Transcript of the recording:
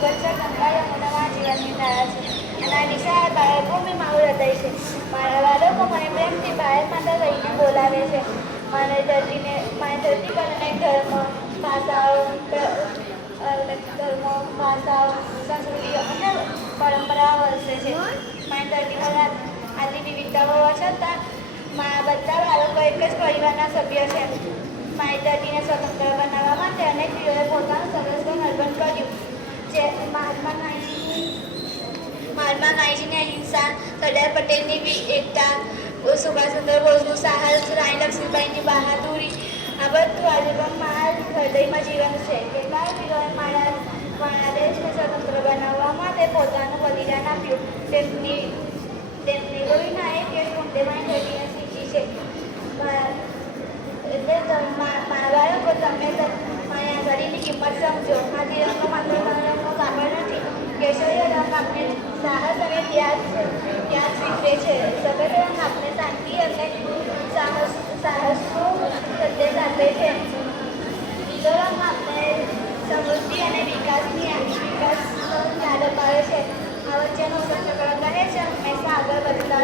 સુગંધ ગંગા યમુનામાં જીવનની ધારા છે અને આ નિશાળ બાળકભૂમિ મારું હૃદય છે. મારા બાળકો મને પ્રેમથી ભારત માતા કહીને બોલાવે છે. મારી ધરતી પર અનેક ધર્મો, ભાષાઓ, સંસ્કૃતિઓ અને પરંપરાઓ વસે છે. મારી ધરતી પર આટલી વિવિધતાઓ હોવા છતાં બધા બાળકો એક જ પરિવારના સભ્ય છે. મારી ધરતીને સ્વતંત્ર બનાવવા માટે અનેક વીરોએ પોતાનું સર્વસ્વ અર્પણ કર્યું. જે મહાત્મા ગાંધીજીની અહિંસા, સરદાર પટેલની એકતા, સુભાષચંદ્ર બોઝનું સાહસ, રાણી લક્ષ્મીબાઈની બહાદુરી, આ બધું આજે પણ મારા હૃદયમાં જીવંત છે. કેટલાય વીરોએ મારા દેશને સ્વતંત્ર બનાવવા માટે પોતાનું બલિદાન આપ્યું. તેમની લોહીના એક બુંદે મારી ધરતીને શીખી છે. એટલે મારા બાળકો, તમે મારી આઝાદીની કિંમત સમજો. આ તિરંગો માત્ર રંગનો કાપડ નથી. કેસરીય રંગ આપણે સાહસ અને ત્યાગ શીખવે છે. સફેદ રંગ આપણે શાંતિ અને સાહસનો સંદેશ આપે છે. લીલો રંગ આપણે સમૃદ્ધિ અને વિકાસનો યાદ અપાવે છે. આ વચ્ચેનો ચક્ર કહે છે હંમેશા આગળ વધતા